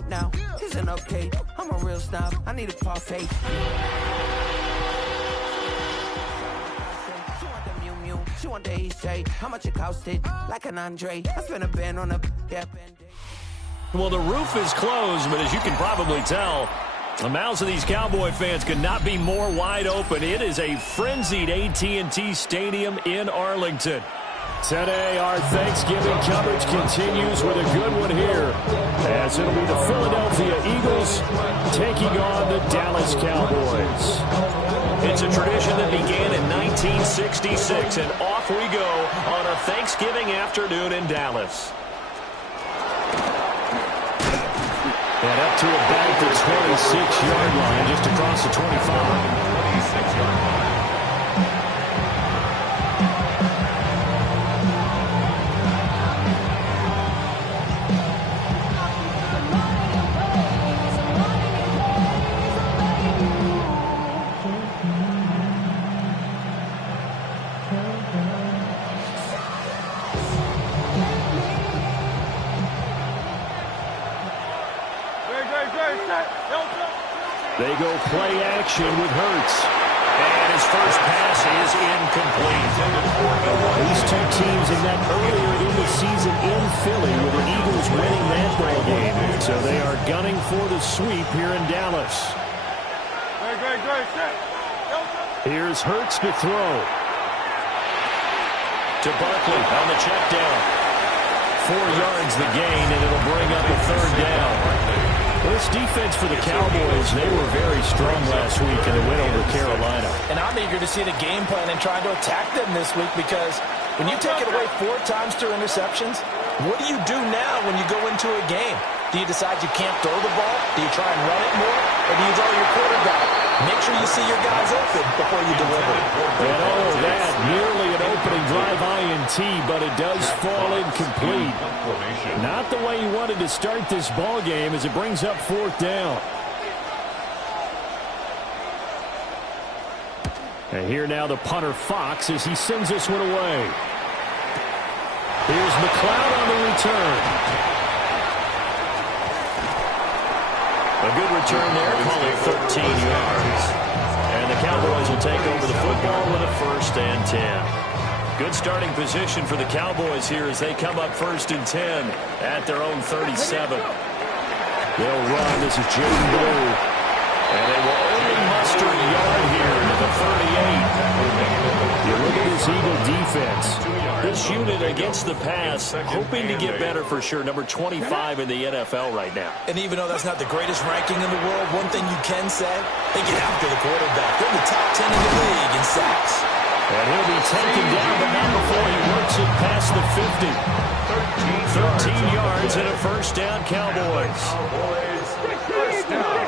up now. Isn't okay. I'm a real snob. I need a parfait. She want the Mew Mew. She want the East. How much it costed? Like an Andre. I spent a band on a band. Well, the roof is closed, but as you can probably tell, the mouths of these Cowboy fans could not be more wide open. It is a frenzied AT&T Stadium in Arlington. Today, our Thanksgiving coverage continues with a good one here, as it'll be the Philadelphia Eagles taking on the Dallas Cowboys. It's a tradition that began in 1966, and off we go on a Thanksgiving afternoon in Dallas. And up to about the 26-yard line, just across the 25. 26-yard line. They go play action with Hurts. And his first pass is incomplete. These two teams have met earlier in the season in Philly with the Eagles winning that ball game. So they are gunning for the sweep here in Dallas. Here's Hurts to throw. To Barkley on the check down. 4 yards the gain, and it'll bring up a third down. Well, this defense for the Cowboys, they were very strong last week in the win over Carolina. And I'm eager to see the game plan and trying to attack them this week, because when you take it away 4 times through interceptions, what do you do now when you go into a game? Do you decide you can't throw the ball? Do you try and run it more? Or do you draw your quarterback? Make sure you see your guys open before you deliver. And all of that, nearly an opening drive INT, but it does fall incomplete. Not the way you wanted to start this ball game as it brings up 4th down. And here now the punter Fox as he sends this one away. Here's McLeod on the return. A good return there, call it 13 yards. And the Cowboys will take over the football with a 1st and 10. Good starting position for the Cowboys here as they come up 1st and 10 at their own 37. They'll run. This is Jaden Blue. And they will only muster a yard here to the 38. You look at this Eagle defense. This unit against the pass, hoping to get better for sure. Number 25 in the NFL right now. And even though that's not the greatest ranking in the world, one thing you can say, they get after the quarterback. They're the top 10 in the league in sacks. And he'll be taken down, but not before he works it past the 50. 13 yards and a 1st down, Cowboys. First down.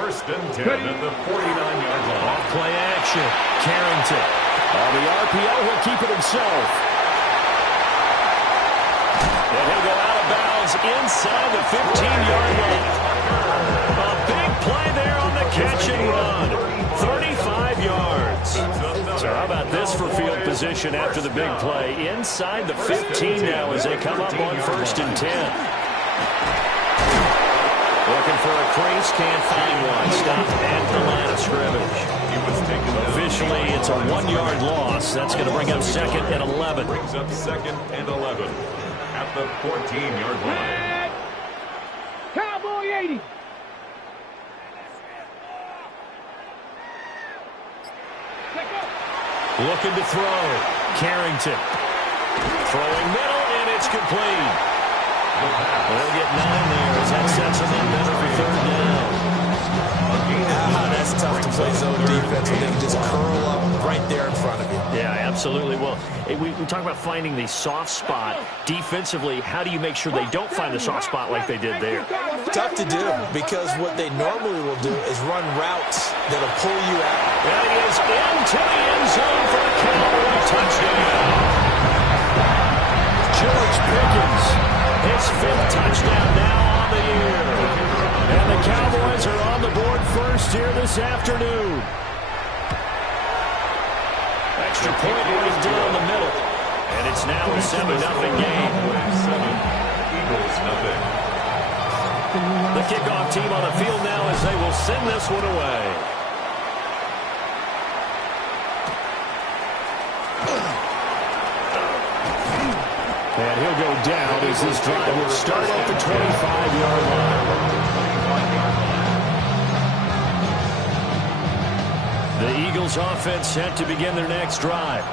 1st and 10 at the 49-yard line. Off play action. Carrington. On the RPO, he'll keep it himself. And he'll go out of bounds inside the 15-yard line. A big play there on the catch and run. 35 yards. So how about this for field position after the big play? Inside the 15 now as they come up on 1st and 10. Looking for a crease, can't find one. Stopped at the line of scrimmage. Officially, it's a 1-yard loss. That's going to bring up 2nd and 11. Brings up 2nd and 11 at the 14-yard line. Cowboy 80. Looking to throw. Carrington. Throwing middle, and it's complete. They'll get 9 there as that sets them up better for 3rd down. That's tough to play zone defense when they can just curl up right there in front of you. Yeah, absolutely. Well, we talk about finding the soft spot. Defensively, how do you make sure they don't find the soft spot like they did there? Tough to do, because what they normally will do is run routes that'll pull you out. That is into the end zone for a Cowboy touchdown. George Pickens, his 5th touchdown now on the year. And the Cowboys are on the board first here this afternoon. Extra point right down the middle. And it's now a 7-0 game. 7, Eagles nothing. The kickoff team on the field now as they will send this one away. And he'll go down as this drive will start at the 25-yard line. The Eagles offense set to begin their next drive.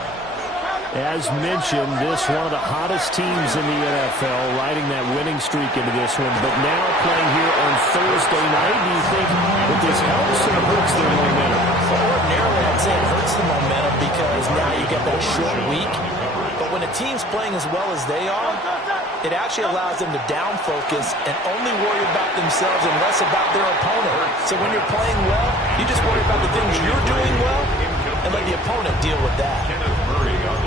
As mentioned, this one of the hottest teams in the NFL, riding that winning streak into this one. But now playing here on Thursday night, do you think that this helps or hurts their momentum? Ordinarily, I'd say it hurts the momentum because now you get that short week. But when a team's playing as well as they are, it actually allows them to down focus and only worry about themselves and less about their opponent. So when you're playing well, you just worry about the things you're doing well and let the opponent deal with that.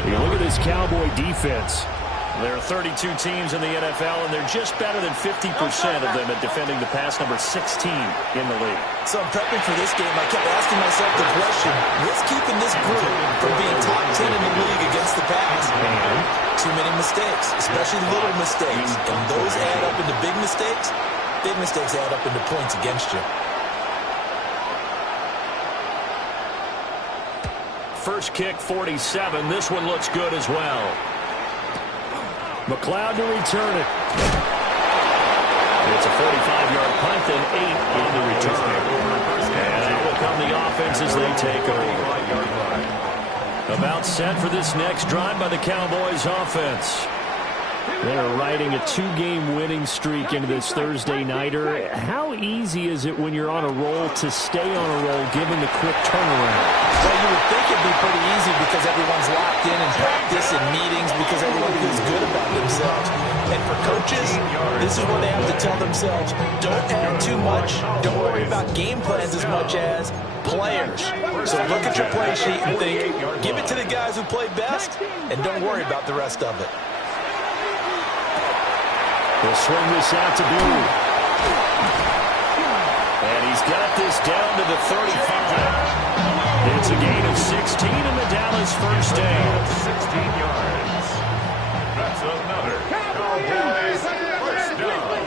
You look at this Cowboy defense. There are 32 teams in the NFL, and they're just better than 50% of them at defending the pass, number 16 in the league. So in prepping for this game, I kept asking myself the question, what's keeping this group from being top 10 in the league against the pass? And too many mistakes, especially little mistakes. And those add up into big mistakes. Big mistakes add up into points against you. First kick, 47. This one looks good as well. McLeod to return it. It's a 45-yard punt and 8 on the return. And that will come the offense as they take over. About set for this next drive by the Cowboys offense. They're riding a 2-game winning streak into this Thursday nighter. How easy is it when you're on a roll to stay on a roll given the quick turnaround? Well, you would think it'd be pretty easy because everyone's locked in practice and meetings because everyone feels good about themselves. And for coaches, this is what they have to tell themselves. Don't add too much. Don't worry about game plans as much as players. So look at your play sheet and think, give it to the guys who play best, and don't worry about the rest of it. He'll swing this out to Blue. And he's got this down to the 35. It's a gain of 16 and the Dallas first down. 16 yards. That's another Cowboys first down.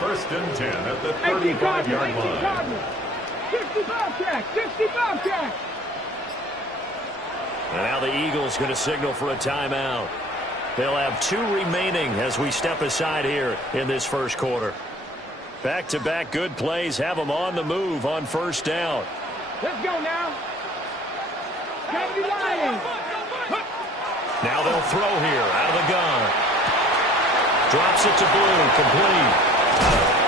First and 10 at the 35-yard line. 60 Bobcat! 60 Bobcat! And now the Eagles going to signal for a timeout. They'll have 2 remaining as we step aside here in this first quarter. Back-to-back good plays have them on the move on first down. Let's go now. County Lions. Now they'll throw here out of the gun. Drops it to Blue, complete.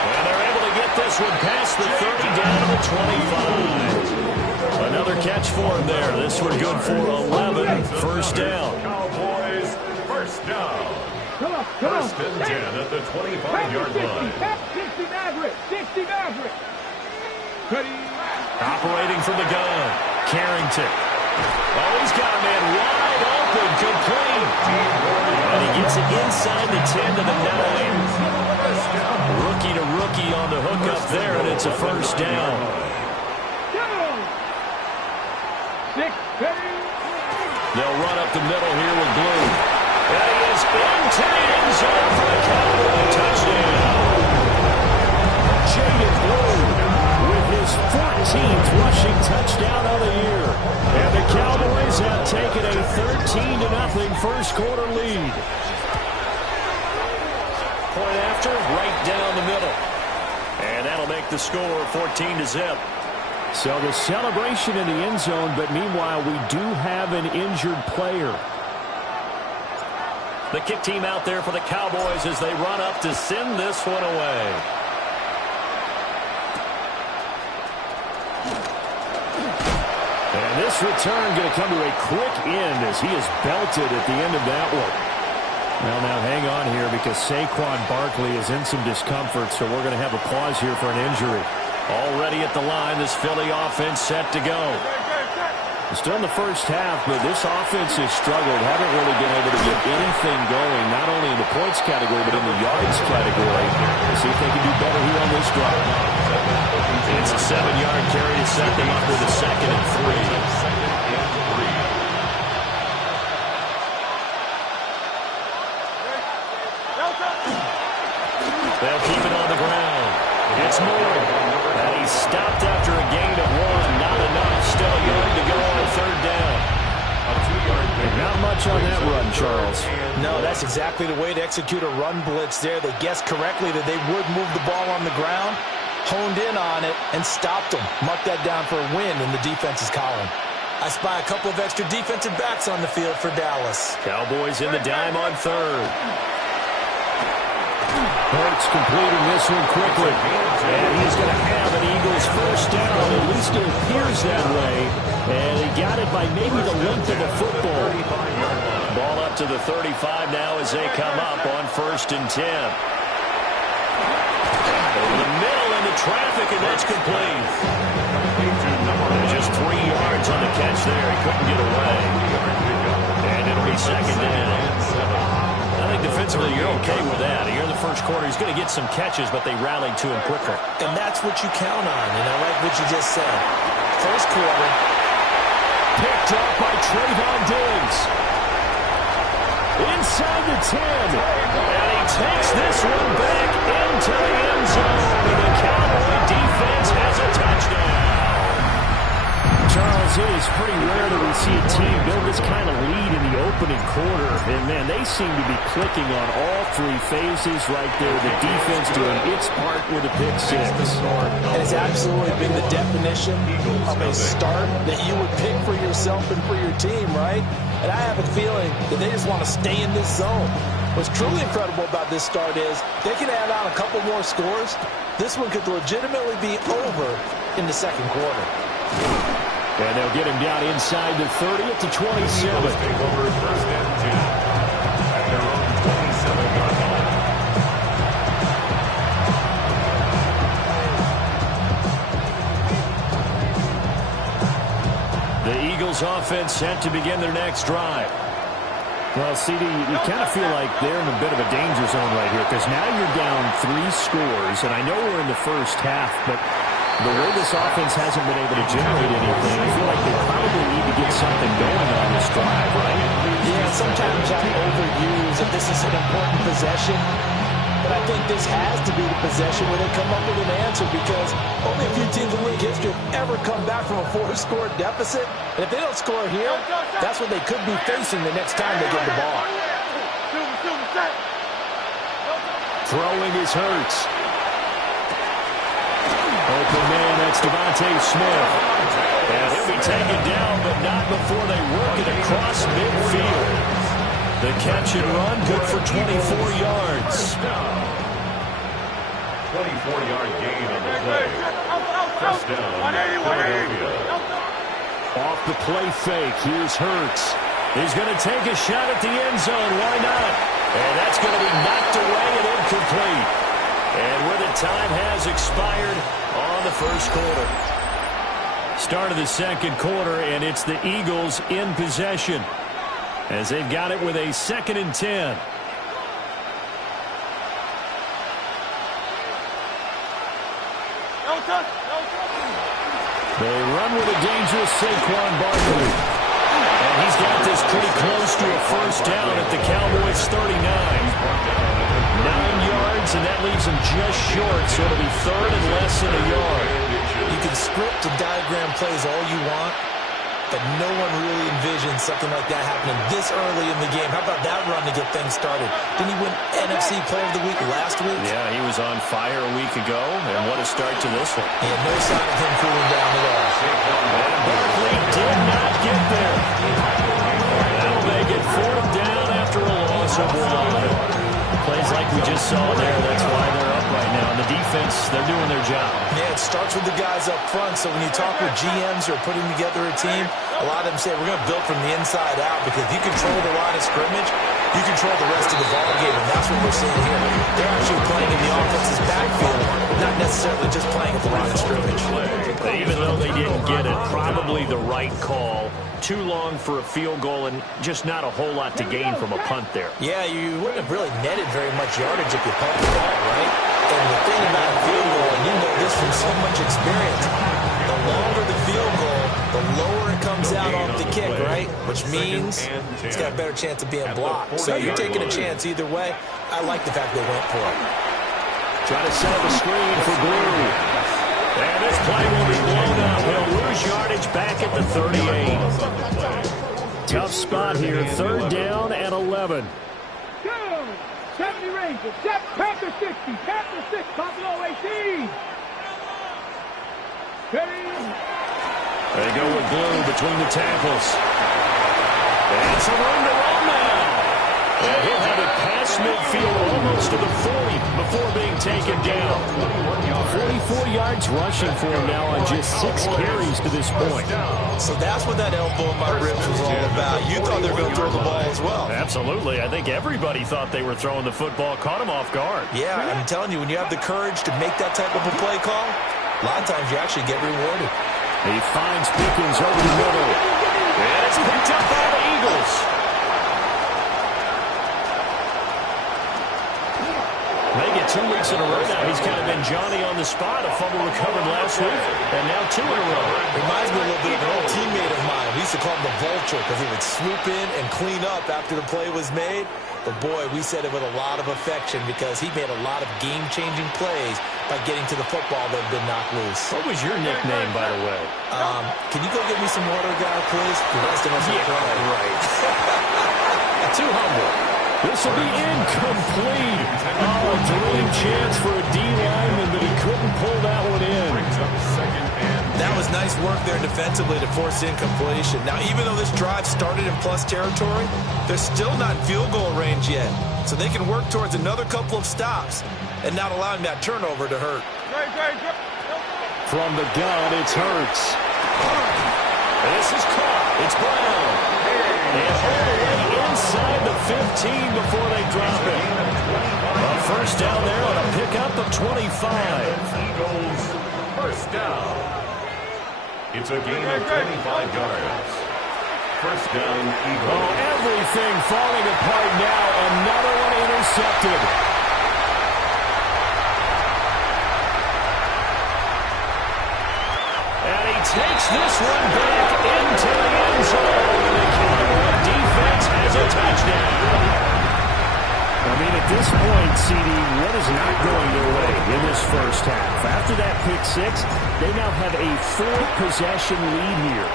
And they're able to get this one past the 30 down to the 25. Another catch for him there. This one good for 11. First down. Cowboys first down. First and 10 at the 25-yard line. 60 Maverick. 60 Maverick. Operating from the gun. Carrington. Oh, he's got a man wide open, complete. And he gets it inside the 10 to the 9. Rookie to rookie on the hook up there, and it's a first down. They'll run up the middle here with Blue. And he is into the end zone for a Cowboy touchdown. Jaden Blue with his 14th rushing touchdown of the year. And the Cowboys have taken a 13-0 first quarter lead. Point after, right down the middle. And that'll make the score 14-0. So the celebration in the end zone, but meanwhile we do have an injured player. The kick team out there for the Cowboys as they run up to send this one away. And this return going to come to a quick end as he is belted at the end of that one. Well, now hang on here because Saquon Barkley is in some discomfort, so we're going to have a pause here for an injury. Already at the line, this Philly offense set to go. Still in the first half, but this offense has struggled. Haven't really been able to get anything going, not only in the points category, but in the yards category. We'll see if they can do better here on this drive. It's a 7-yard carry to set them up with a 2nd and 3. They'll keep it on the ground. once more. And he's stopped after a gain of 1. Not enough. Still a yard to go on 3rd down. Not much on that run, Charles. No, that's exactly the way to execute a run blitz there. They guessed correctly that they would move the ball on the ground, honed in on it, and stopped them. Mark that down for a win in the defense's column. I spy a couple of extra defensive backs on the field for Dallas. Cowboys in the dime on 3rd. Hurts completing this one quickly. And he's going to have an Eagles first down. At least it appears that way. And he got it by maybe the length of a football. Ball up to the 35 now as they come up on 1st and 10. Over the middle into traffic, and that's complete. Just 3 yards on the catch there. He couldn't get away. And it'll be 2nd down. I think defensively you're okay with that. Here in the first quarter, he's going to get some catches, but they rallied to him quicker. And that's what you count on, and I like what you just said. First quarter. Picked up by Trayvon Diggs. Inside the 10. And he takes this one back into the end zone. And the Cowboy defense has a touchdown. Charles, it is pretty rare that we see a team build this kind of lead in the opening quarter. And, man, they seem to be clicking on all 3 phases right there. The defense doing its part with a pick 6. And it's absolutely been the definition of a start that you would pick for yourself and for your team, right? And I have a feeling that they just want to stay in this zone. What's truly incredible about this start is they can add on a couple more scores. This one could legitimately be over in the 2nd quarter. And they'll get him down inside the 30 at the 27. Take over 1st and 10 at their own 27-yard line. The Eagles offense set to begin their next drive. Well, CD, you kind of feel like they're in a bit of a danger zone right here because now you're down 3 scores, and I know we're in the first half, but the way this offense hasn't been able to generate anything, I feel like they probably need to get something going on this drive, right? Yeah, sometimes I overuse that this is an important possession, but I think this has to be the possession where they come up with an answer because only a few teams in league history have ever come back from a 4-score deficit. And if they don't score here, that's what they could be facing the next time they get the ball. Throwing is Hurts. Open man, that's Devontae Smith. And he'll be taken down, but not before they work it across midfield. The catch and run, good for 24 yards. 24-yard gain on the play. First down, Philadelphia. Off the play fake, here's Hurts. He's going to take a shot at the end zone, why not? And that's going to be knocked away and incomplete. And where the time has expired on the first quarter. Start of the 2nd quarter, and it's the Eagles in possession as they've got it with a 2nd and 10. They run with a dangerous Saquon Barkley. And he's got this pretty close to a first down at the Cowboys' 39. 9 yards, and that leaves him just short, so it'll be 3rd and less than a yard. You can script and diagram plays all you want, but no one really envisions something like that happening this early in the game. How about that run to get things started? Didn't he win NFC Player of the Week last week? Yeah, he was on fire a week ago, and what a start to this one. Yeah, no sign of him cooling down at all. And Barkley did not get there. That'll make it 4th down after a loss of 1. Plays like we just saw there, that's why they're up right now. And the defense, they're doing their job. Yeah, it starts with the guys up front. So when you talk with GMs who are putting together a team, a lot of them say, we're going to build from the inside out because if you control the line of scrimmage, you control the rest of the ball game, and that's what we're seeing here. They're actually playing in the offense's backfield, not necessarily just playing at the line of scrimmage. Even though they didn't get it, probably the right call. Too long for a field goal and just not a whole lot to gain from a punt there. Yeah, you wouldn't have really netted very much yardage if you pumped the ball, right? And the thing about a field goal, and you know this from so much experience, the longer the field goal, the lower it comes out off the kick, right? Which means it's got a better chance of being blocked. So you're taking a chance either way. I like the fact they went for it. Try to set up a screen for Blue. And this play will be blown up. He'll lose yardage back at the 38. Tough spot here. 3rd down and 11. 70 Rangers. Panther 60. Panther 6. Buffalo 18. They go with Blue between the tackles. And some room to run now. And he'll have it past midfield almost to the 40 before being taken down. 44 yards rushing for him now on just 6 carries to this point. So that's what that elbow in my ribs was all about. You thought they were going to throw the ball as well. Absolutely. I think everybody thought they were throwing the football, caught him off guard. Yeah, I'm telling you, when you have the courage to make that type of a play call, a lot of times you actually get rewarded. He finds Pickens over the middle. And it's picked up by the Eagles. Make it 2 weeks in a row now. He's kind of been Johnny on the spot. A fumble recovered last week, and now 2 in a row. Reminds me a little bit of an old teammate of mine. We used to call him the Vulture because he would swoop in and clean up after the play was made. But, boy, we said it with a lot of affection because he made a lot of game-changing plays by getting to the football that had been knocked loose. What was your nickname, by the way? Can you go get me some water, guy, please? The rest of us are Right. Too humble. This will be incomplete. Oh, a dream chance for a D lineman, but he couldn't pull that one in. That was nice work there defensively to force incompletion. Now, even though this drive started in plus territory, they're still not in field goal range yet. So they can work towards another couple of stops and not allowing that turnover to hurt. From the gun, it's Hurts. This is caught. It's Brown. And all the way inside the 15 before they drop it. A first down there on a pickup of 25. Eagles, first down. It's a gain of 25 yards. First down, Eagles. Oh, everything falling apart now. Another one intercepted. And he takes this one back into the end zone. The Cowboy defense has a touchdown. I mean, at this point, CD, what is not going their way in this first half? After that pick 6, they now have a 4-possession lead here.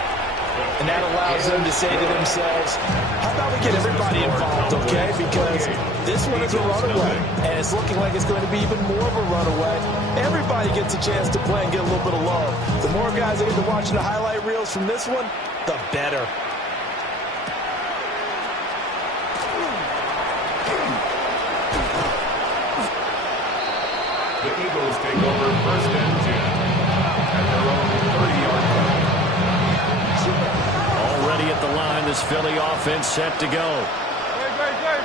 And that allows them to say to themselves, how about we get everybody involved, okay? Because this one is a runaway, and it's looking like it's going to be even more of a runaway. Everybody gets a chance to play and get a little bit of love. The more guys that get to watch the highlight reels from this one, the better. The Eagles take over first and 10 at their own 30-yard line. Already at the line, this Philly offense set to go.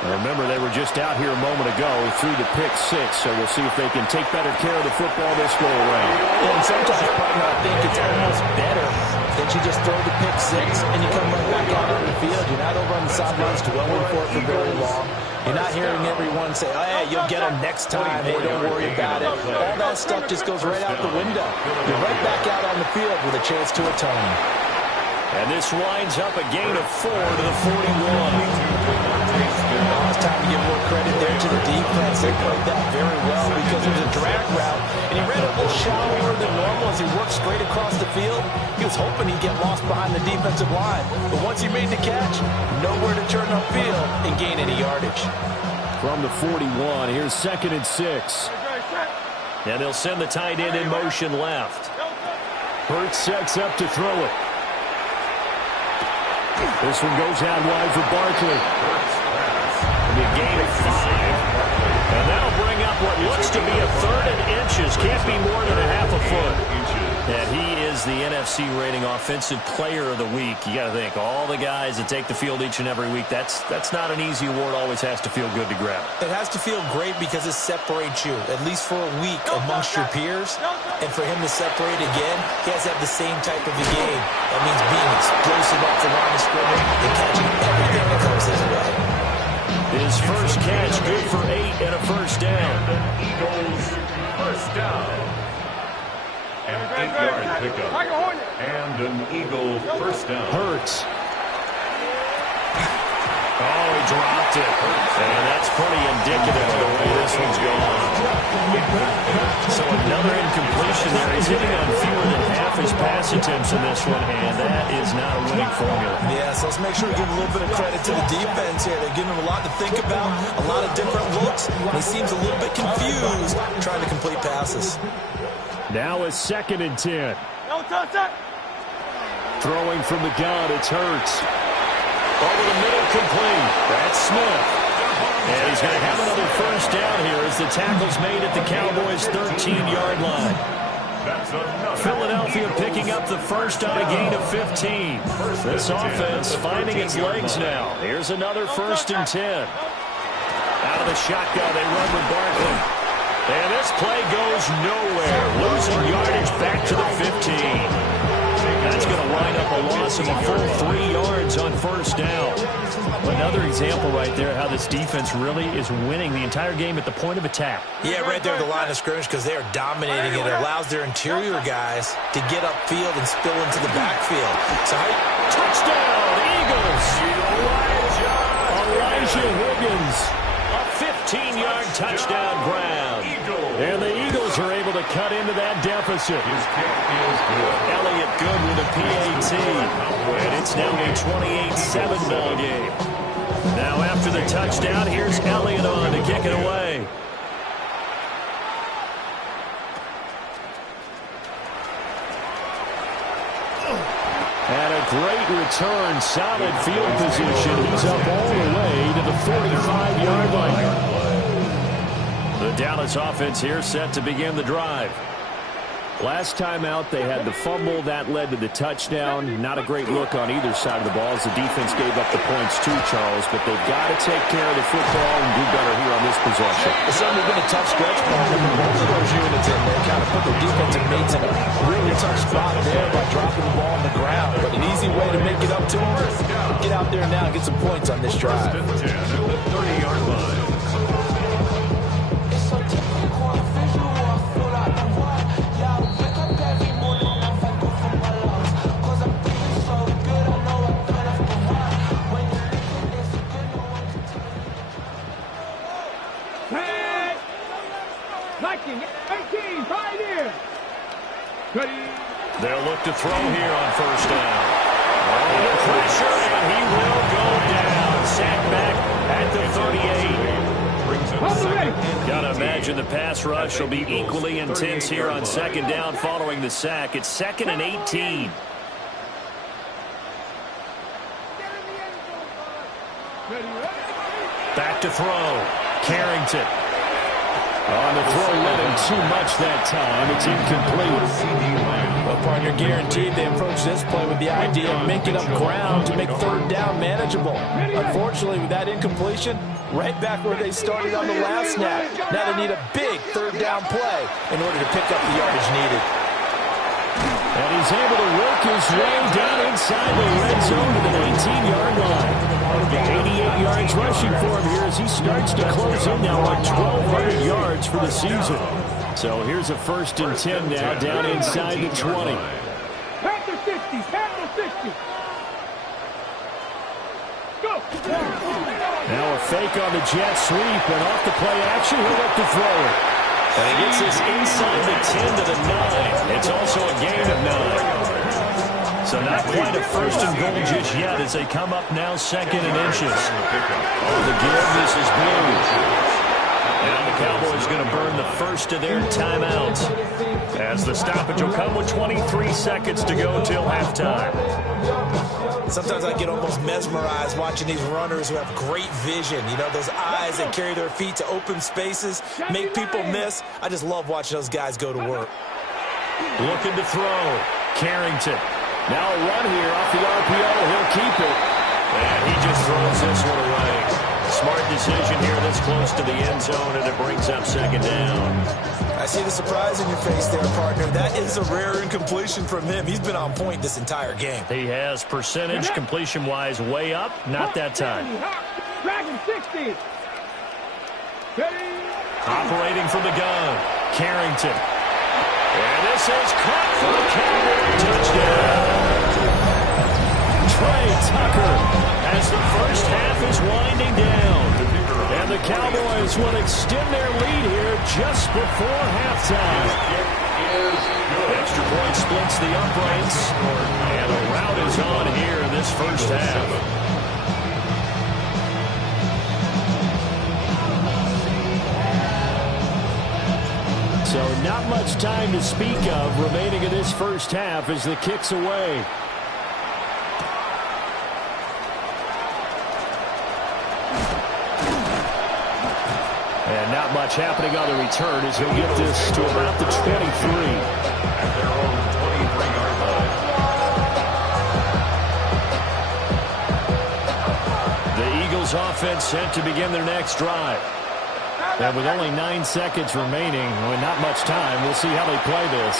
Remember, they were just out here a moment ago through the pick 6, so we'll see if they can take better care of the football this go around. And sometimes, partner, I think it's almost better that you just throw the pick 6 and you come right back out on the field. You're not over on the sidelines dwelling for it for very long. You're not hearing everyone say, oh, hey, you'll get them next time. Hey, don't worry about it. All that stuff just goes right out the window. You're right back out on the field with a chance to atone. And this winds up a gain of 4 to the 41. Now it's time to give more credit there to the defense. They played that very well because it was a drag route, and he ran a little shallower than normal as he worked straight across the field. He was hoping he'd get lost behind the defensive line, but once he made the catch, nowhere to turn upfield and gain any yardage. From the 41, here's 2nd and 6. And they'll send the tight end in motion left. Hurts sets up to throw it. This one goes out wide for Barkley. A gain of 5. And that'll bring up what looks to be a 3rd and inches. Can't be more than a half a foot. And he is the NFC rating offensive player of the week. You got to think, all the guys that take the field each and every week, that's not an easy award. Always has to feel good to grab. It has to feel great because it separates you, at least for a week, amongst your peers. And for him to separate again, he has to have the same type of a game. That means being explosive off the line of scrimmage and catching everything that comes his way. His first catch, good for 8 and a first down. Eagles, first down. An 8-yard pickup. And an Eagle first down. Hurts. Oh, he dropped it. And that's pretty indicative of the way this one's going. So another incompletion there. He's hitting on fewer than half his pass attempts in this one, and that is not a winning formula. Yeah, so let's make sure we give a little bit of credit to the defense here. They're giving him a lot to think about, a lot of different looks, and he seems a little bit confused trying to complete passes. Now a 2nd and 10. No touch it. Throwing from the gun, it's Hurts. Over the middle, complete. That's Smith. And he's going to have another first down here as the tackle's made at the Cowboys' 13-yard line. Philadelphia picking up the first on a gain of 15. This offense finding its legs now. Here's another 1st and 10. Out of the shotgun, they run with Barkley. And this play goes nowhere. Losing yardage back to the 15. That's going to wind up a loss of a full 3 yards on first down. Another example right there how this defense really is winning the entire game at the point of attack. Yeah, right there at the line of scrimmage because they are dominating it. It allows their interior guys to get upfield and spill into the backfield. So, touchdown, Eagles! Elijah Higgins, a 15-yard touchdown grab. And the Eagles are able to cut into that deficit. Elliott good with a PAT. And it's now a 28-7 ball game. Now after the touchdown, here's Elliott on to kick it away. And a great return, solid field position. He's up all the way to the 45-yard line. The Dallas offense here set to begin the drive. Last time out, they had the fumble. That led to the touchdown. Not a great look on either side of the ball as the defense gave up the points too, Charles. But they've got to take care of the football and do better here on this possession. It's certainly been a tough stretch, Paul. Both of those units in there kind of put their defensive mates in a really tough spot there by dropping the ball on the ground. But an easy way to make it up to them, get out there now and get some points on this drive. 10 at the 30-yard line. They'll look to throw here on first down. Under pressure, and he will go down. Sacked back at the 38. Got to imagine the pass rush will be equally intense here on 2nd down following the sack. It's 2nd and 18. Back to throw. Carrington. On the throw, let him too much that time. It's incomplete. Well, partner, guaranteed they approach this play with the idea of making up ground to make 3rd down manageable. Unfortunately, with that incompletion, right back where they started on the last snap. Now they need a big 3rd down play in order to pick up the yardage needed. And he's able to work his way down inside the red zone to the 19-yard line. 88 yards rushing for him here as he starts to close in now on 1,200 yards for the season. So here's a 1st and 10 now down inside the 20. Panther 60, Panther 60. Go. Now a fake on the jet sweep, and off the play action, he'll look to throw it. And he gets this inside the 10 to the 9. It's also a gain of 9. So not quite a 1st and goal just yet as they come up now 2nd and inches. Oh, the give, this is blue. And the Cowboys going to burn the first of their timeouts as the stoppage will come with 23 seconds to go till halftime. Sometimes I get almost mesmerized watching these runners who have great vision. You know, those eyes that carry their feet to open spaces, make people miss. I just love watching those guys go to work. Looking to throw. Carrington. Now a run here off the RPO. He'll keep it. And he just throws this one away. Smart decision here this close to the end zone, and it brings up 2nd down. I see the surprise in your face there, partner. That is a rare incompletion from him. He's been on point this entire game. He has percentage completion-wise way up. Not that time. Dragon 60. Operating from the gun. Carrington. And this is caught for the Cowboys touchdown. Trey Tucker as the first half is winding Cowboys will extend their lead here just before halftime. Extra point splits the uprights, and a rout is on here in this first half. So not much time to speak of remaining in this first half as the kick's away. And not much happening on the return as he'll get this to about the 23. At their own 23-yard line. The Eagles offense set to begin their next drive. And with only 9 seconds remaining, with not much time, we'll see how they play this.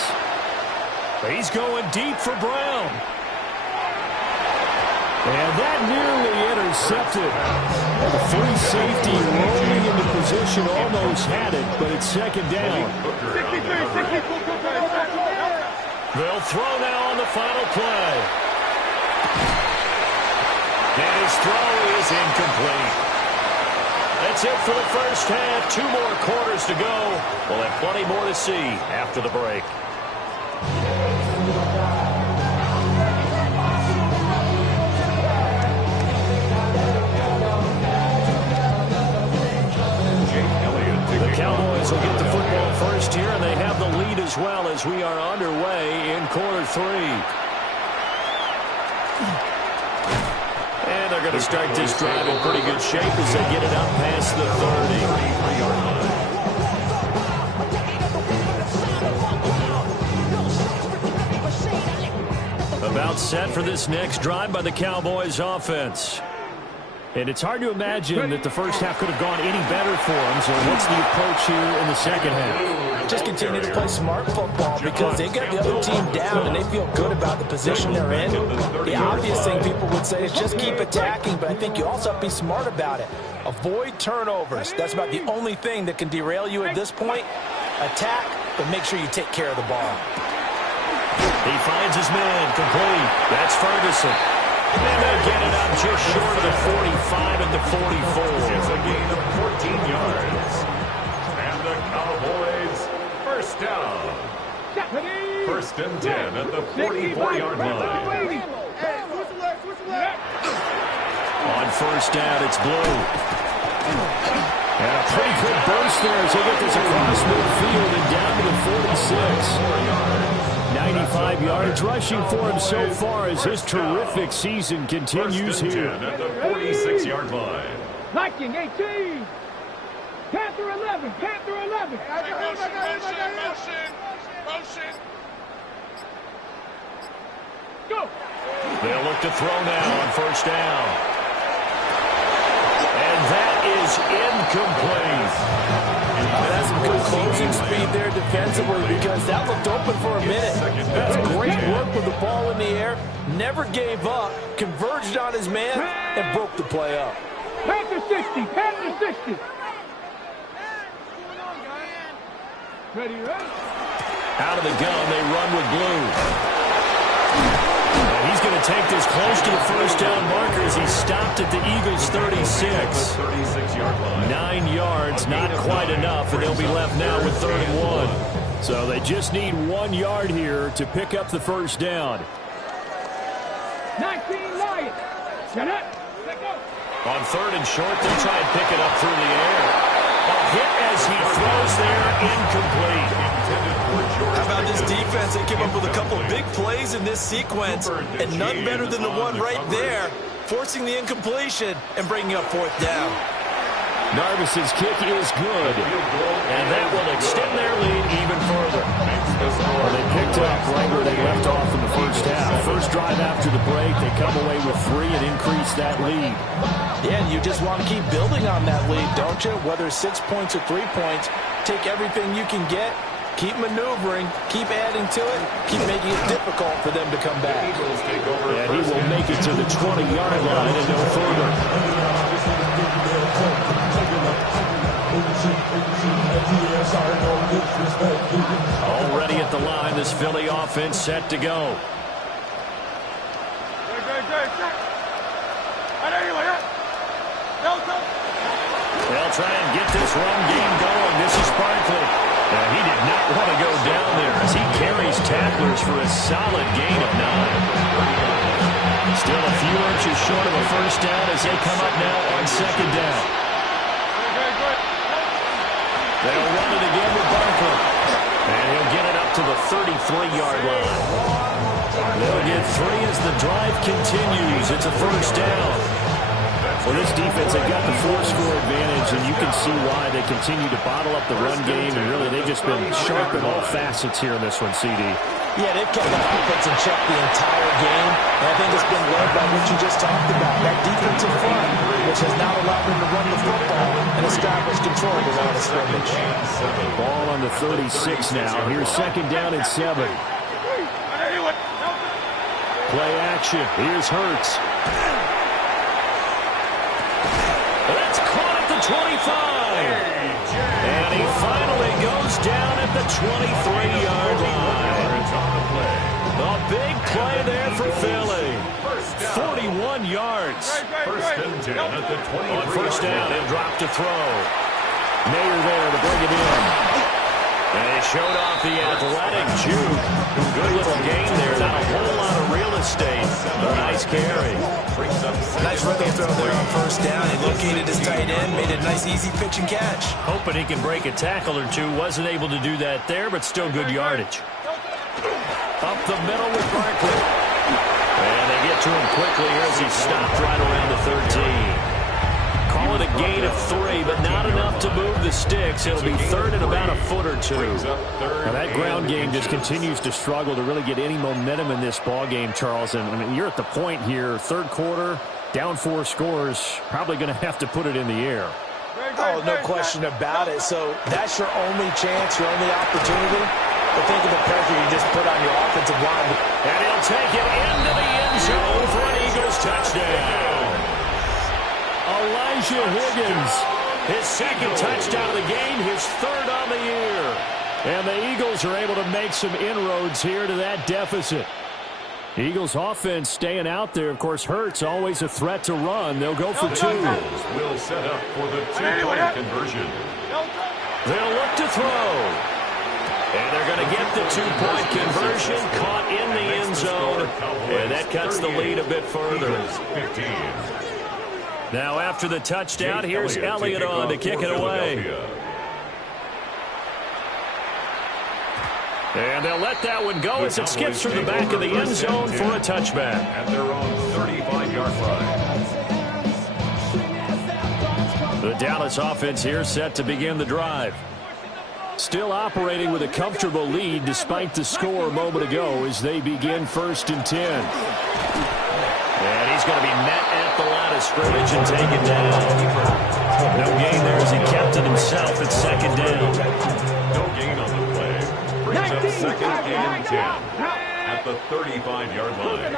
He's going deep for Brown. And that nearly intercepted. The free safety rolling into position, almost had it, but it's second down. They'll throw now on the final play. And his throw is incomplete. That's it for the first half. 2 more quarters to go. We'll have plenty more to see after the break. The Cowboys will get the football first here, and they have the lead as well as we are underway in quarter 3. And they're going to start this drive in pretty good shape as they get it up past the 30. About set for this next drive by the Cowboys offense. And it's hard to imagine that the first half could have gone any better for them. So what's the approach here in the second half? Just continue to play smart football because they got the other team down and they feel good about the position they're in. The obvious thing people would say is just keep attacking, but I think you also have to be smart about it. Avoid turnovers. That's about the only thing that can derail you at this point. Attack, but make sure you take care of the ball. He finds his man complete. That's Ferguson. And they'll get it up just short of the 45 at the 44. It's a gain of 14 yards. And the Cowboys first down. First and 10 at the 44-yard line. On first down, it's Blue. And a pretty good burst there as he'll get this across midfield and down to the 46. 95 yards rushing for him so far as his terrific season continues here. At the 46-yard line. Viking 18. Panther 11. Panther 11. Motion. Go. They'll look to throw now on first down. And that is incomplete. That's some good closing speed there defensively because that looked open for a minute. That's great work with the ball in the air. Never gave up. Converged on his man and broke the play up. Panther 60. Panther 60. Ready? Out of the gun, they run with Blue. And he's going to take this close to the first down marker as he stopped at the Eagles' 36. 36-yard line. 9 yards, not quite enough, and they'll be left now with 31. So they just need 1 yard here to pick up the first down. 19 Lions. Get it. Let go. On third and short, they'll try and pick it up through the air. A hit as he throws there, incomplete. How about this defense? They came up with a couple of big plays in this sequence, and none better than the one right there, forcing the incompletion and bringing up fourth down. Narvis's kick is good. And that will extend their lead even further. Well, they picked up right where they left off in the first half. First drive after the break, they come away with 3 and increase that lead. Yeah, and you just want to keep building on that lead, don't you? Whether it's 6 points or 3 points, take everything you can get, keep maneuvering, keep adding to it, keep making it difficult for them to come back. And he will make it to the 20-yard line and no further. Already at the line, this Philly offense set to go. They'll try and get this run game going. This is Barkley. He did not want to go down there as he carries tacklers for a solid gain of 9. Still a few inches short of a first down as they come up now on second down. They'll run it again with Barkley. And he'll get it up to the 33-yard line. They'll get 3 as the drive continues. It's a first down. Well, this defense, they've got the 4-score advantage, and you can see why they continue to bottle up the run game, and really they've just been sharp in all facets here in this one, CD. Yeah, they've kept that offense in check the entire game, and I think it's been led by what you just talked about, that defensive front, which has now allowed them to run the football and establish control of the line of scrimmage. Ball on the 36 now. Here's second down and 7. Play action. Here's Hurts. That's caught at the 25. And he finally goes down at the 23-yard line. A big play there for Philly. 41 yards. First and 10 at the 23. On first down, he'll drop to throw. Mayer there to bring it in. And he showed off the athletic juke. Good little gain there. Not a whole lot of real estate. A nice carry. Nice rhythm throw there on first down. He located his tight end, made a nice easy pitch and catch. Hoping he can break a tackle or two. Wasn't able to do that there, but still good yardage. Up the middle with Barkley. And they get to him quickly here as he stopped right around the 13. Call it a gain of 3, but not enough to move the sticks. It'll be third and about a foot or 2. Now that ground game just continues to struggle to really get any momentum in this ball game, Charles. And I mean, you're at the point here, third quarter, down 4 scores, probably going to have to put it in the air. Oh, no question about it. So that's your only chance, your only opportunity. But think of the pressure you just put on your offensive line. And he'll take it into the end zone for an Eagles touchdown. Elijah Higgins. His second touchdown of the game, his third on the year. And the Eagles are able to make some inroads here to that deficit. Eagles offense staying out there. Of course, Hurts always a threat to run. They'll go for 2. Will set up for the 2-point conversion. They'll look to throw. And they're going to get the 2-point conversion, caught in the end zone. And that cuts the lead a bit further. 15. Now after the touchdown, here's Elliott on to kick it away. And they'll let that one go as it skips through the back of the end zone for a touchback. At their own 35-yard line. The Dallas offense here set to begin the drive. Still operating with a comfortable lead despite the score a moment ago as they begin first and 10. And he's going to be met at the line of scrimmage and taken down. No gain there as he kept it himself at second down. No gain on the play. Brings up second and 10 at the 35-yard line.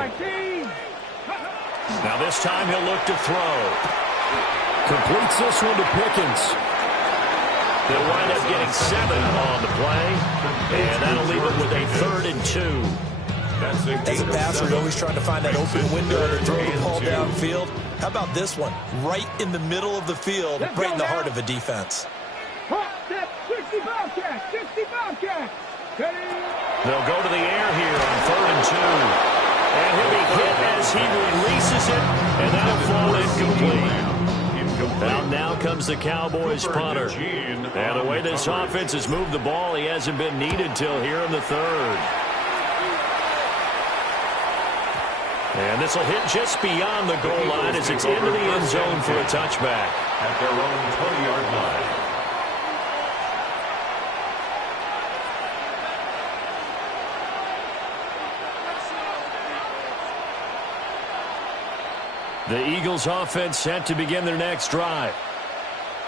Now this time he'll look to throw. Completes this one to Pickens. They'll wind up getting 7 on the play. And that'll leave it with a 3rd and 2. As a passer, you're always trying to find that open window to throw the ball downfield. How about this one? Right in the middle of the field, right in the heart of a defense. 60 Bobcats, 60 Bobcats. They'll go to the air here on 3rd and 2. And he'll be hit as he releases it, and that'll fall incomplete. Now comes the Cowboys punter. And the way this offense has moved the ball, he hasn't been needed till here in the 3rd. And this will hit just beyond the goal line as it's into the end zone for a touchback. At their own 20-yard line. The Eagles offense set to begin their next drive.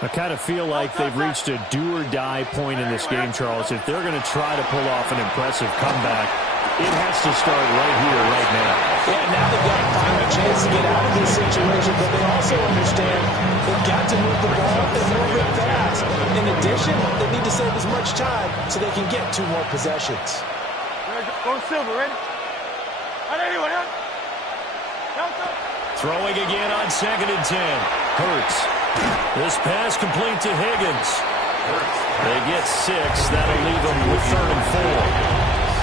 I kind of feel like they've reached a do-or-die point in this game, Charles. If they're going to try to pull off an impressive comeback, it has to start right here, right now. Yeah, now they've got to find a chance to get out of this situation, but they also understand they've got to move the ball and move it fast. In addition, they need to save as much time so they can get 2 more possessions. Go Silver, ready? Throwing again on 2nd and 10. Hurts. This pass complete to Higgins. They get 6. That'll leave them with 3rd and 4.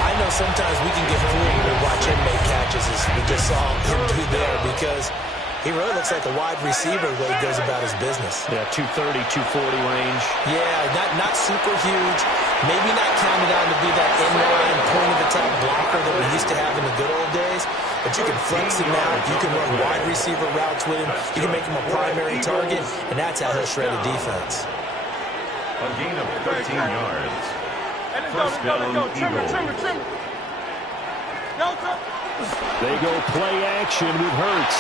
I know sometimes we can get fooled when we watch him make catches, as we just saw him do there, because he really looks like a wide receiver the way he goes about his business. Yeah, 230, 240 range. Yeah, not super huge. Maybe not counted on to be that in-line point-of-attack blocker that we used to have in the good old days. But you can flex him out. You can run wide receiver routes with him. You can make him a primary target, and that's how he'll shred a defense. A gain of 13 yards. First down, Eagles. They go play action with Hurts.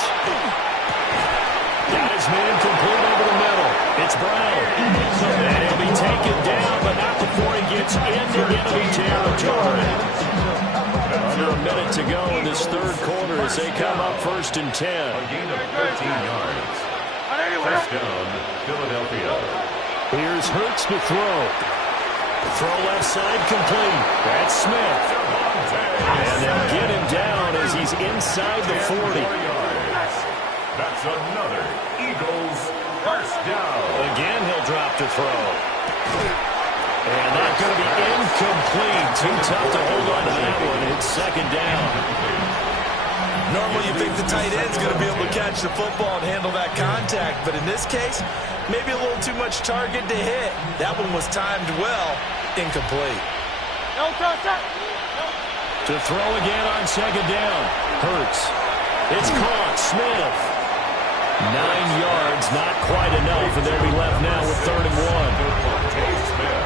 Got his man complete over the middle. It's Brown. And he'll be taken down, but not before he gets into enemy territory. Under a minute to go in this third quarter as they come up 1st and 10. A gain of 13 yards. First down, Philadelphia. Here's Hurts to throw. Throw left side complete. That's Smith. And they'll get him down as he's inside the 40. That's another Eagles first down. Again, he'll drop to throw. And that's going to be incomplete. Too tough to hold on to that one. It's 2nd down. Normally you think the tight end's going to be able to catch the football and handle that contact, but in this case, maybe a little too much target to hit. That one was timed well. Incomplete. To throw again on 2nd down. Hurts. It's caught. Smith. 9 yards, not quite enough, and they'll be left now with 3rd and 1. Smith.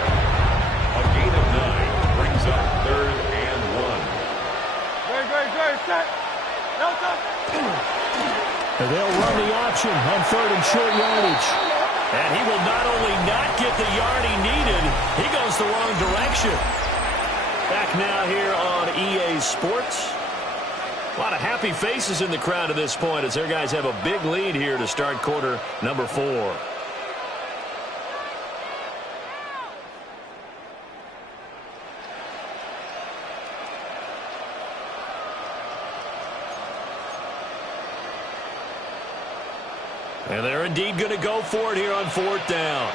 A gain of 9 brings up 3rd and 1. And they'll run the option on 3rd and short yardage. And he will not only not get the yard he needed, he goes the wrong direction. Back now here on EA Sports. A lot of happy faces in the crowd at this point as their guys have a big lead here to start quarter number 4. And they're indeed going to go for it here on 4th down.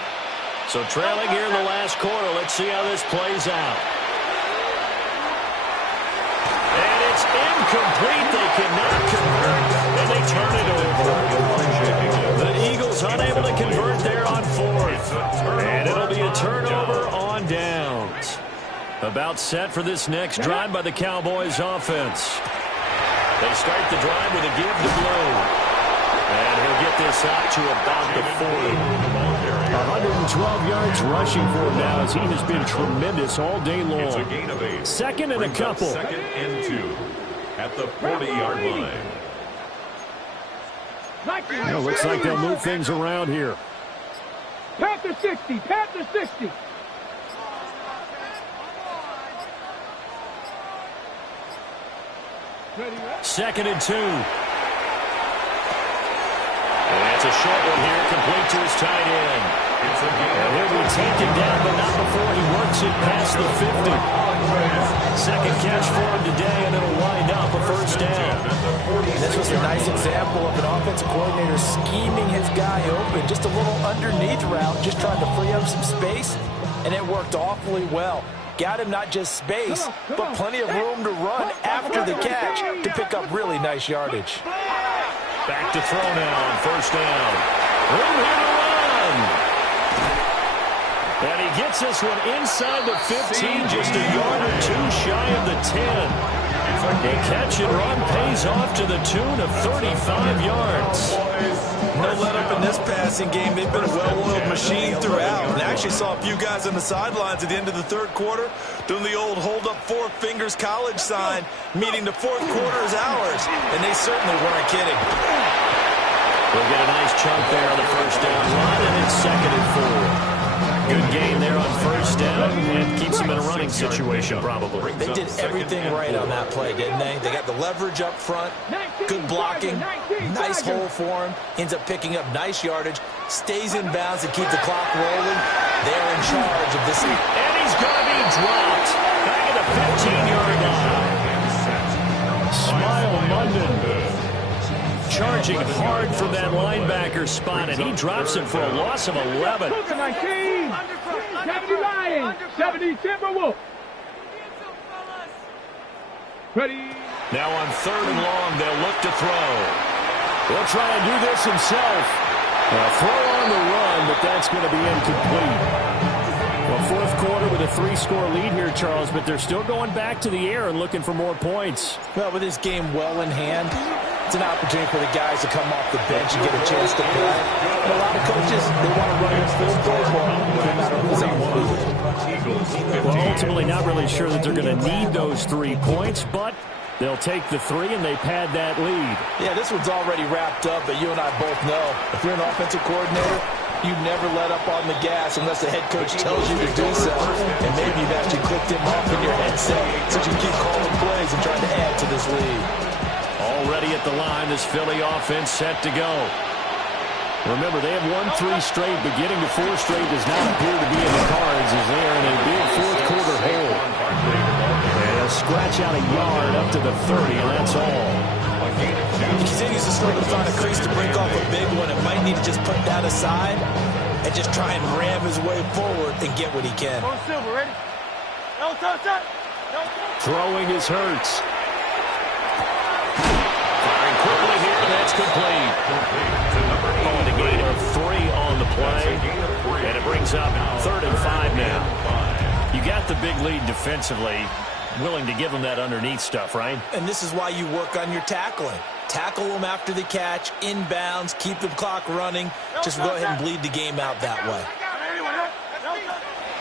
So trailing here in the last quarter. Let's see how this plays out. And it's incomplete. They cannot convert, and they turn it over. The Eagles unable to convert there on 4th. And it'll be a turnover on downs. About set for this next drive by the Cowboys offense. They start the drive with a give to Blue. And he'll get this out to about the 40. 112 yards rushing for him now as he has been tremendous all day long. It's a gain of 8. 2nd and a couple. 2nd and 2 at the 40-yard line. Well, looks like they'll move things around here. Panther 60, Panther 60. Second and 2. And that's a short one here, complete to his tight end. And he'll be taken down, but not before he works it past the 50. Second catch for him today, and it'll wind up a 1st down. This was a nice example of an offensive coordinator scheming his guy open. Just a little underneath route, just trying to free up some space, and it worked awfully well. Got him not just space, but plenty of room to run after the catch to pick up really nice yardage. Back to throw now on 1st down. Room here to run. And he gets this one inside the 15, just a yard or 2 shy of the 10. The catch and run pays off to the tune of 35 yards. No let up in this passing game. They've been a well-oiled machine throughout. And I actually saw a few guys on the sidelines at the end of the 3rd quarter doing the old hold up 4 fingers college sign, meaning the 4th quarter is ours. And they certainly weren't kidding. We'll get a nice chunk there on the 1st down line, and it's 2nd and 4. Good game there on 1st down, and keeps them in a running situation probably. They did everything right on that play, didn't they? They got the leverage up front, good blocking, nice hole for him, ends up picking up nice yardage, stays in bounds to keep the clock rolling. They're in charge of this. And he's going to be dropped back at the 15-yard line. Smile London charging hard from that linebacker spot, and he drops him for a loss of 11. 19, 70 Lions, 70 Timberwolves. Ready. Now on 3rd and long, they'll look to throw. He'll try and do this himself. Throw on the run, but that's going to be incomplete. Well, 4th quarter with a 3-score lead here, Charles, but they're still going back to the air and looking for more points. Well, with this game well in hand, it's an opportunity for the guys to come off the bench and get a chance to play. And a lot of coaches, they want to run their full playbook no matter who's on the field. Well, ultimately not really sure that they're going to need those 3 points, but they'll take the 3 and they pad that lead. Yeah, this one's already wrapped up, but you and I both know if you're an offensive coordinator, you never let up on the gas unless the head coach tells you to do so. And maybe you've actually clicked him off in your headset so you keep calling plays and trying to add to this lead. Already at the line, this Philly offense set to go. Remember, they have won 3 straight, but getting to 4 straight does not appear to be in the cards as they are in a big 4th quarter hole. And they'll scratch out a yard up to the 30, and that's all. He continues to struggle to find a crease to break off a big one. It might need to just put that aside and just try and ram his way forward and get what he can. Throwing is Hurts. Firing quickly here, and that's complete. On the gain of 3 on the play, and it brings up 3rd and 5 now. You got the big lead defensively. Willing to give them that underneath stuff, right? And this is why you work on your tackling. Tackle them after the catch, inbounds, keep the clock running. Just go ahead and bleed the game out that way.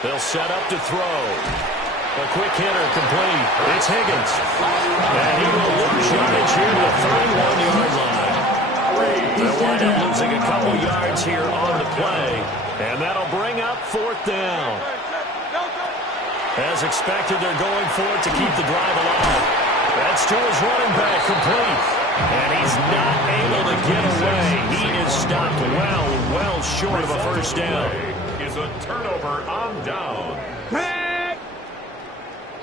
They'll set up to throw. A quick hitter complete. It's Higgins. And he will lose yardage here to the 31-yard line. They'll wind up losing a couple yards here on the play. And that'll bring up 4th down. As expected, they're going for it to keep the drive alive. That's to his running back, complete. And he's not able to get away. He is stopped well short of a first down. Is a turnover on down.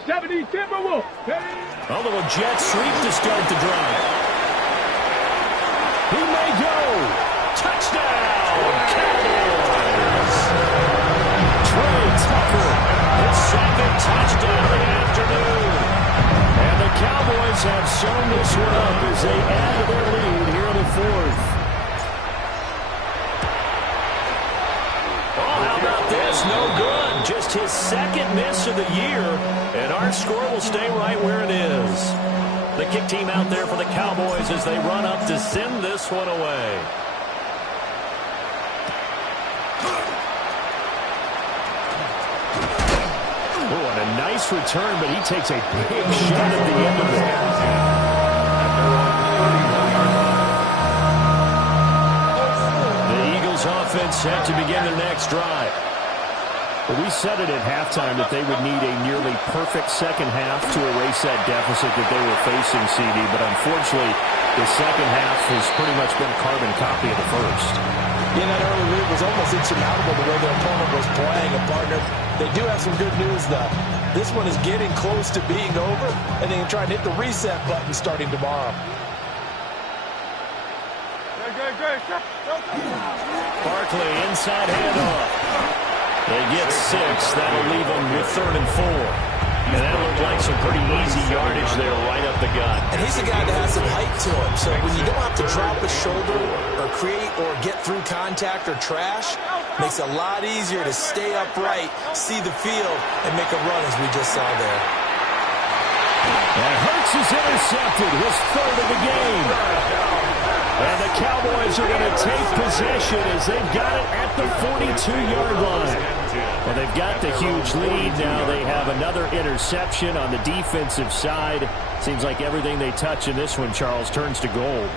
70 Timberwolves. A little jet sweep to start the drive. He may go. Touchdown, Cowboys. Trey Tucker, his 2nd touchdown of the afternoon. And the Cowboys have sewn this one up as they add to their lead here in the 4th. Oh, how about this? No good. Just his 2nd miss of the year. And our score will stay right where it is. The kick team out there for the Cowboys as they run up to send this one away. Oh, and a nice return, but he takes a big shot at the end of it. The Eagles offense set to begin their next drive. Well, we said it at halftime that they would need a nearly perfect second half to erase that deficit that they were facing, CD, but unfortunately, the second half has pretty much been a carbon copy of the first. Yeah, that early lead was almost insurmountable the way their opponent was playing. And, partner, they do have some good news, though. This one is getting close to being over, and they can try and hit the reset button starting tomorrow. Barkley, inside handoff. They get 6. That'll leave them with 3rd and 4. And that looked like some pretty easy yardage there right up the gut. And he's a guy that has some height to him. So when you don't have to drop a shoulder or create or get through contact or trash, makes it a lot easier to stay upright, see the field, and make a run as we just saw there. And Hurts is intercepted, his 3rd of the game. And the Cowboys are going to take possession as they've got it at the 42-yard line. Well, they've got the huge lead. Now they have another interception on the defensive side. Seems like everything they touch in this one, Charles, turns to gold.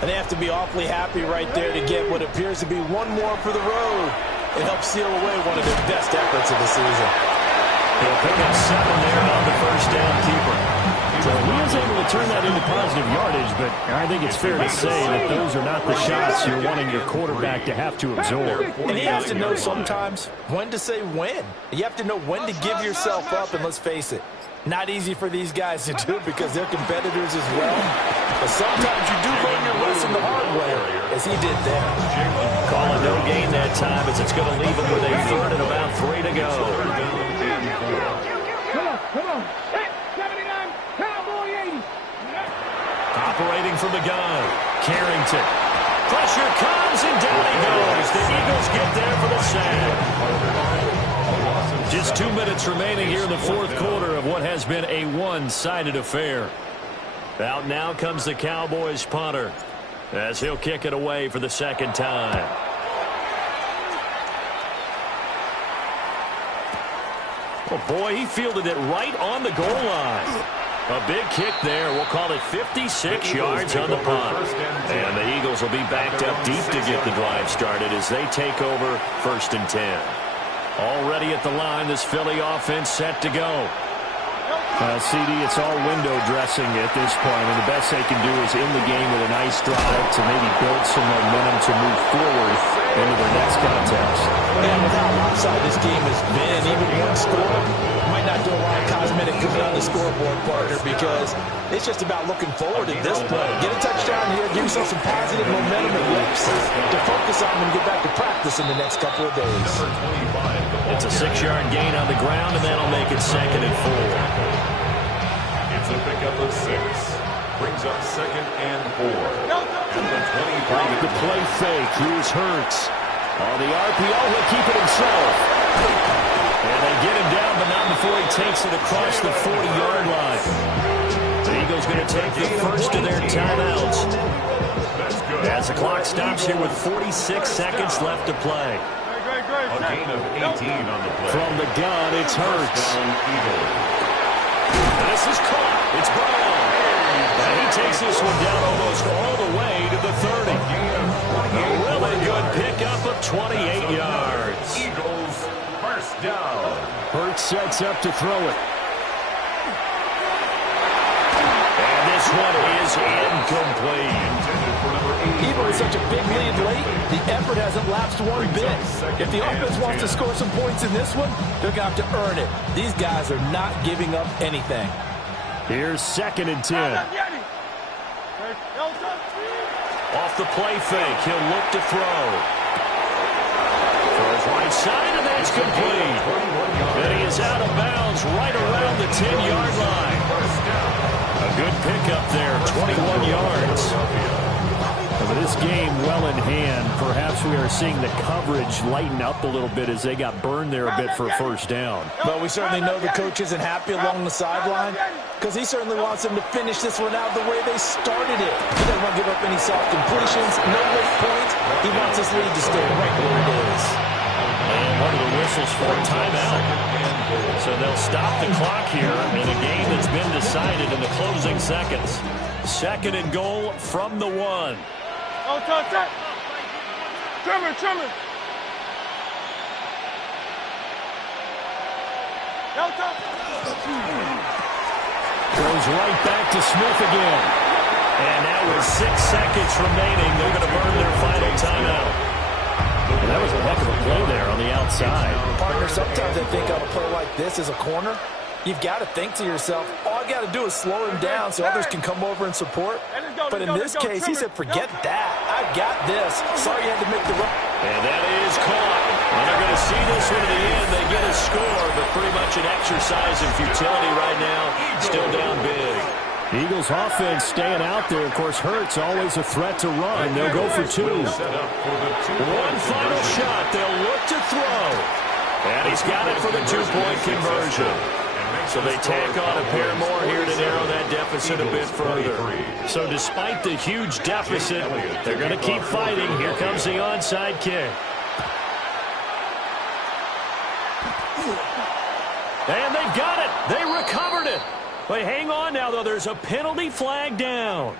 And they have to be awfully happy right there to get what appears to be one more for the road. It helps seal away one of their best efforts of the season. He'll pick up 7 there on the first down keeper. So he is able to turn that into positive yardage, but I think it's fair to say that those are not the shots you're wanting your quarterback to have to absorb. And you have to know sometimes when to say when. You have to know when to give yourself up, and let's face it, not easy for these guys to do because they're competitors as well. But sometimes you do learn your lesson the hard way, as he did there. Calling no gain that time as it's going to leave him with a third and about 3 to go. Come on. 79, Cowboy 80. Operating from the gun. Carrington. Pressure comes and down he goes. The Eagles get there for the sack. Just 2 minutes remaining here in the fourth quarter of what has been a one-sided affair. Out now comes the Cowboys punter as he'll kick it away for the second time. Oh boy, he fielded it right on the goal line. A big kick there. We'll call it 56 yards on the punt. And the Eagles will be backed up deep to get the drive started as they take over 1st and 10. Already at the line, this Philly offense set to go. CD, it's all window dressing at this point, and the best they can do is in the game with a nice drive to maybe build some momentum to move forward into their next contest. And with how lopsided this game has been, even one score might not do a lot of cosmetic good on the scoreboard, partner, because it's just about looking forward at this point. Get a touchdown here, give yourself some positive momentum and whips to focus on and get back to practice in the next couple of days. It's a 6-yard gain on the ground, and that'll make it 2nd and 4. It's a pickup of 6. Brings up 2nd and 4. And the 23. Off the play fake, here's Hurts. On the RPO, he'll keep it himself. And they get him down, but not before he takes it across the 40-yard line. The Eagles going to take the first of their timeouts. As the clock stops here with 46 seconds left to play. A gain of 18 on the play. From the gun, it's Hurts. This is caught. It's Brown. And he takes this one down almost all the way to the 30. A really good pickup of 28 yards. Eagles first down. Hurts sets up to throw it. And this one is incomplete. Even with such a big lead late, the effort hasn't lapsed one bit. If the offense wants to score some points in this one, they're going to have to earn it. These guys are not giving up anything. Here's 2nd and 10. Off the play fake, he'll look to throw. Throws right side, and that's complete. And he is out of bounds right around the 10-yard line. A good pickup there, 21 yards. With this game well in hand, perhaps we are seeing the coverage lighten up a little bit as they got burned there a bit for a first down. But we certainly know the coach isn't happy along the sideline because he certainly wants them to finish this one out the way they started it. He doesn't want to give up any soft completions, no late points. He wants his lead to stay right where it is. And one of the whistles for a timeout. So they'll stop the clock here in a game that's been decided in the closing seconds. 2nd and goal from the 1. Oh, touch. Trimmer. Goes right back to Smith again. And now with 6 seconds remaining, they're going to burn their final timeout. And that was a heck of a play there on the outside. Partner, sometimes I think on a play like this as a corner, you've got to think to yourself, all I got to do is slow him down so others can come over and support. But in this case, he said, forget that. I've got this. Sorry you had to make the run. And that is caught. And they're going to see this one in the end. They get a score, but pretty much an exercise in futility right now. Still down big. Eagles offense staying out there. Of course, Hurts always a threat to run. They'll go for 2. One final shot. They'll look to throw. And he's got it for the 2-point conversion. So they tack on a pair more here to narrow that deficit a bit further. So despite the huge deficit, they're going to keep fighting. Here comes the onside kick. And they've got it. They recovered it. But hang on now, though. There's a penalty flag down.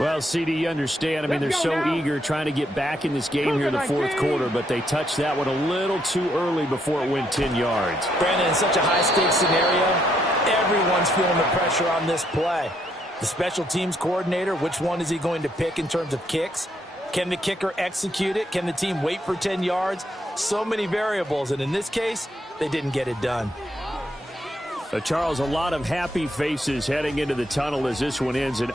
Well, CD, you understand. I mean, they're so eager trying to get back in this game here in the fourth quarter, but they touched that one a little too early before it went 10 yards. Brandon, in such a high-stakes scenario, everyone's feeling the pressure on this play. The special teams coordinator, which one is he going to pick in terms of kicks? Can the kicker execute it? Can the team wait for 10 yards? So many variables, and in this case, they didn't get it done. Charles, a lot of happy faces heading into the tunnel as this one ends. And